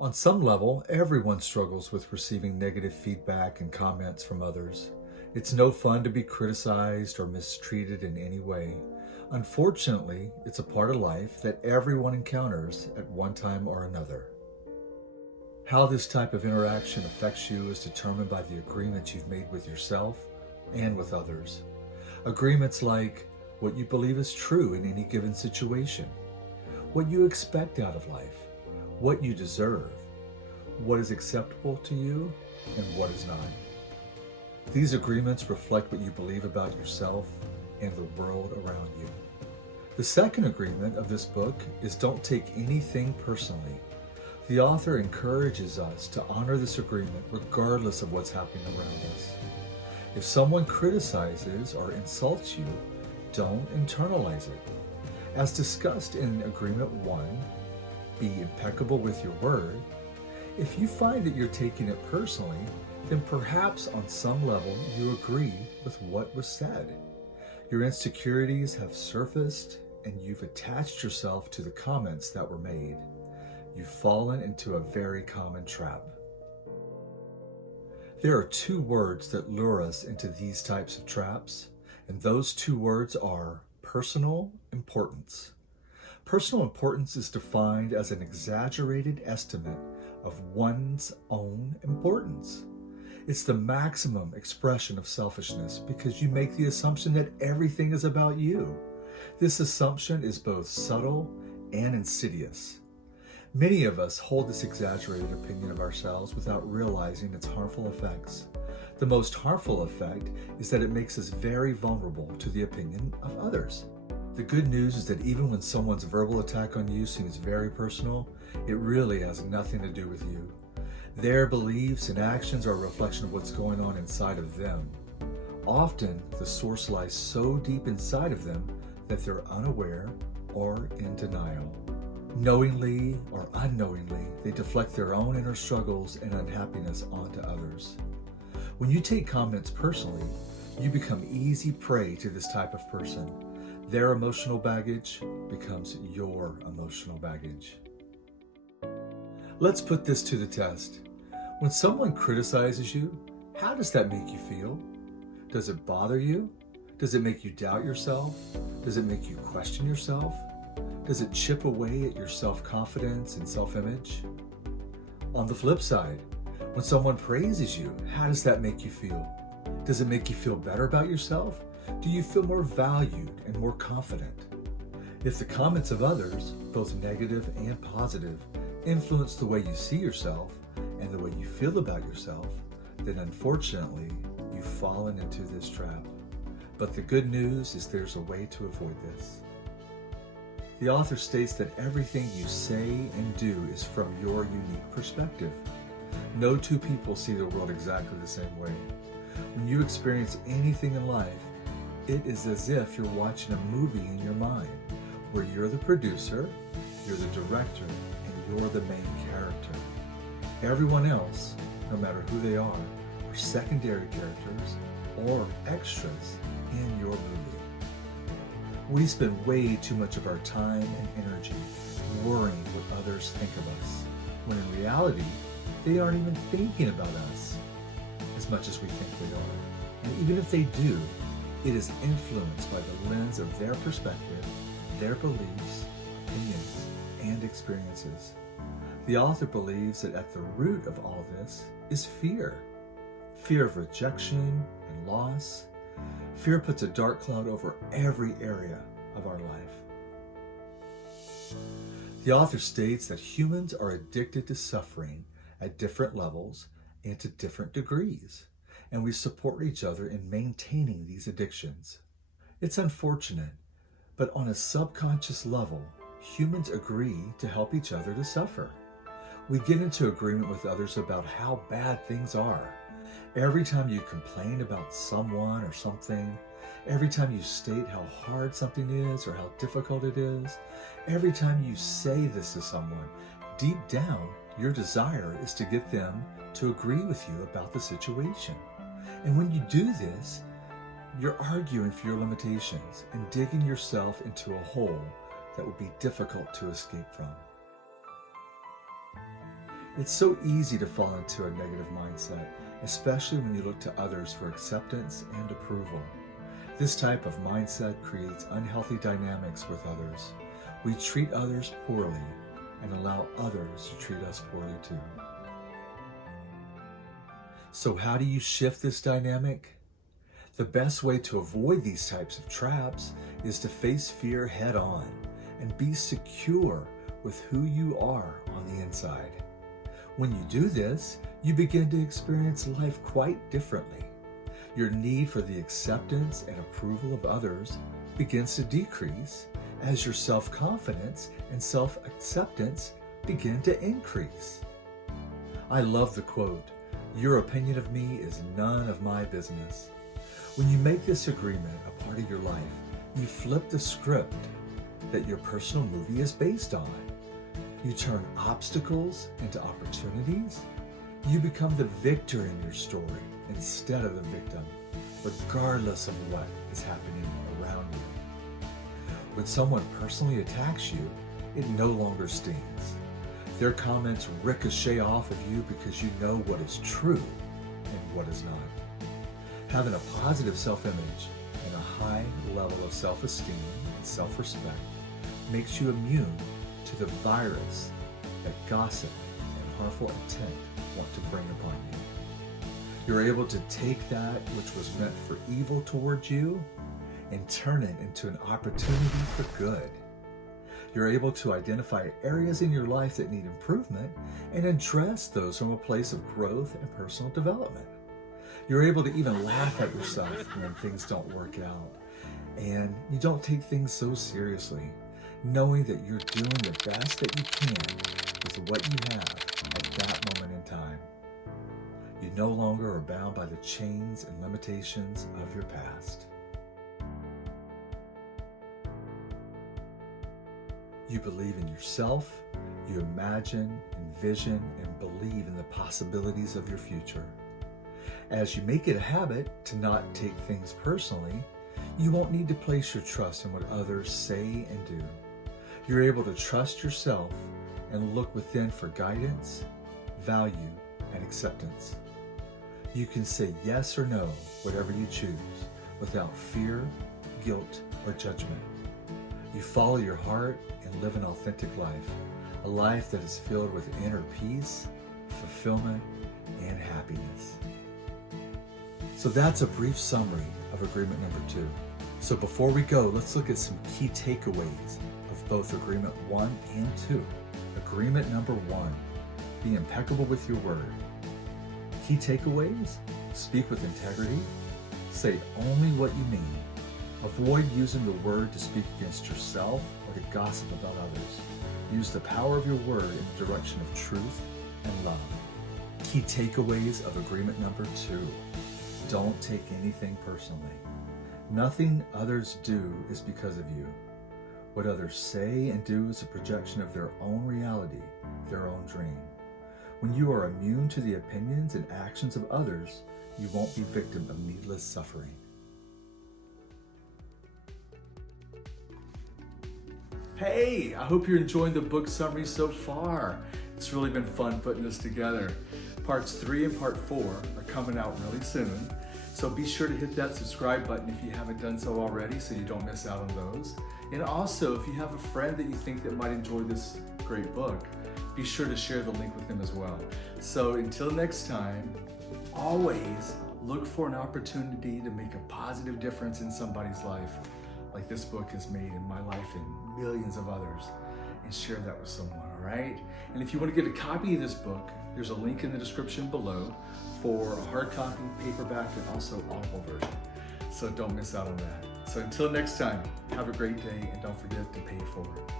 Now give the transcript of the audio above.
On some level, everyone struggles with receiving negative feedback and comments from others. It's no fun to be criticized or mistreated in any way. Unfortunately, it's a part of life that everyone encounters at one time or another. How this type of interaction affects you is determined by the agreements you've made with yourself and with others. Agreements like what you believe is true in any given situation, what you expect out of life, what you deserve, what is acceptable to you, and what is not. These agreements reflect what you believe about yourself and the world around you. The second agreement of this book is don't take anything personally. The author encourages us to honor this agreement regardless of what's happening around us. If someone criticizes or insults you, don't internalize it. As discussed in Agreement 1, be impeccable with your word. If you find that you're taking it personally, then perhaps on some level you agree with what was said. Your insecurities have surfaced and you've attached yourself to the comments that were made. You've fallen into a very common trap. There are two words that lure us into these types of traps, and those two words are personal importance. Personal importance is defined as an exaggerated estimate of one's own importance. It's the maximum expression of selfishness because you make the assumption that everything is about you. This assumption is both subtle and insidious. Many of us hold this exaggerated opinion of ourselves without realizing its harmful effects. The most harmful effect is that it makes us very vulnerable to the opinion of others. The good news is that even when someone's verbal attack on you seems very personal, it really has nothing to do with you. Their beliefs and actions are a reflection of what's going on inside of them. Often, the source lies so deep inside of them that they're unaware or in denial. Knowingly or unknowingly, they deflect their own inner struggles and unhappiness onto others. When you take comments personally, you become easy prey to this type of person. Their emotional baggage becomes your emotional baggage. Let's put this to the test. When someone criticizes you, how does that make you feel? Does it bother you? Does it make you doubt yourself? Does it make you question yourself? Does it chip away at your self-confidence and self-image? On the flip side, when someone praises you, how does that make you feel? Does it make you feel better about yourself? Do you feel more valued and more confident? If the comments of others, both negative and positive, influence the way you see yourself and the way you feel about yourself, then unfortunately, you've fallen into this trap. But the good news is there's a way to avoid this. The author states that everything you say and do is from your unique perspective. No two people see the world exactly the same way. When you experience anything in life, it is as if you're watching a movie in your mind, where you're the producer, you're the director, and you're the main character. Everyone else, no matter who they are secondary characters or extras in your movie. We spend way too much of our time and energy worrying what others think of us, when in reality, they aren't even thinking about us as much as we think they are. And even if they do, it is influenced by the lens of their perspective, their beliefs, opinions, and experiences. The author believes that at the root of all this is fear. Fear of rejection and loss. Fear puts a dark cloud over every area of our life. The author states that humans are addicted to suffering at different levels and to different degrees, and we support each other in maintaining these addictions. It's unfortunate, but on a subconscious level, humans agree to help each other to suffer. We get into agreement with others about how bad things are. Every time you complain about someone or something, every time you state how hard something is or how difficult it is, every time you say this to someone, deep down, your desire is to get them to agree with you about the situation. And when you do this, you're arguing for your limitations and digging yourself into a hole that would be difficult to escape from. It's so easy to fall into a negative mindset, especially when you look to others for acceptance and approval. This type of mindset creates unhealthy dynamics with others. We treat others poorly and allow others to treat us poorly too. So how do you shift this dynamic? The best way to avoid these types of traps is to face fear head on and be secure with who you are on the inside. When you do this, you begin to experience life quite differently. Your need for the acceptance and approval of others begins to decrease as your self-confidence and self-acceptance begin to increase. I love the quote, "Your opinion of me is none of my business." When you make this agreement a part of your life, you flip the script that your personal movie is based on. You turn obstacles into opportunities. You become the victor in your story instead of the victim, regardless of what is happening around you. When someone personally attacks you, it no longer stings. Their comments ricochet off of you because you know what is true and what is not. Having a positive self-image and a high level of self-esteem and self-respect makes you immune to the virus that gossip and harmful intent want to bring upon you. You're able to take that which was meant for evil towards you and turn it into an opportunity for good. You're able to identify areas in your life that need improvement and address those from a place of growth and personal development. You're able to even laugh at yourself when things don't work out. And you don't take things so seriously, knowing that you're doing the best that you can with what you have at that moment in time. You no longer are bound by the chains and limitations of your past. You believe in yourself, you imagine, envision, and believe in the possibilities of your future. As you make it a habit to not take things personally, you won't need to place your trust in what others say and do. You're able to trust yourself and look within for guidance, value, and acceptance. You can say yes or no, whatever you choose, without fear, guilt, or judgment. You follow your heart and live an authentic life, a life that is filled with inner peace, fulfillment, and happiness. So that's a brief summary of agreement number 2. So before we go, let's look at some key takeaways of both agreement 1 and 2. Agreement number 1, be impeccable with your word. Key takeaways, speak with integrity, say only what you mean. Avoid using the word to speak against yourself or to gossip about others. Use the power of your word in the direction of truth and love. Key takeaways of agreement number 2. Don't take anything personally. Nothing others do is because of you. What others say and do is a projection of their own reality, their own dream. When you are immune to the opinions and actions of others, you won't be victim of needless suffering. Hey, I hope you're enjoying the book summary so far. It's really been fun putting this together. Parts 3 and part 4 are coming out really soon. So be sure to hit that subscribe button if you haven't done so already so you don't miss out on those. And also, if you have a friend that you think that might enjoy this great book, be sure to share the link with them as well. So until next time, always look for an opportunity to make a positive difference in somebody's life, like this book has made in my life and millions of others, and share that with someone, all right? And if you want to get a copy of this book, there's a link in the description below for a hard copy, paperback, and also audible version. So don't miss out on that. So until next time, have a great day, and don't forget to pay it forward.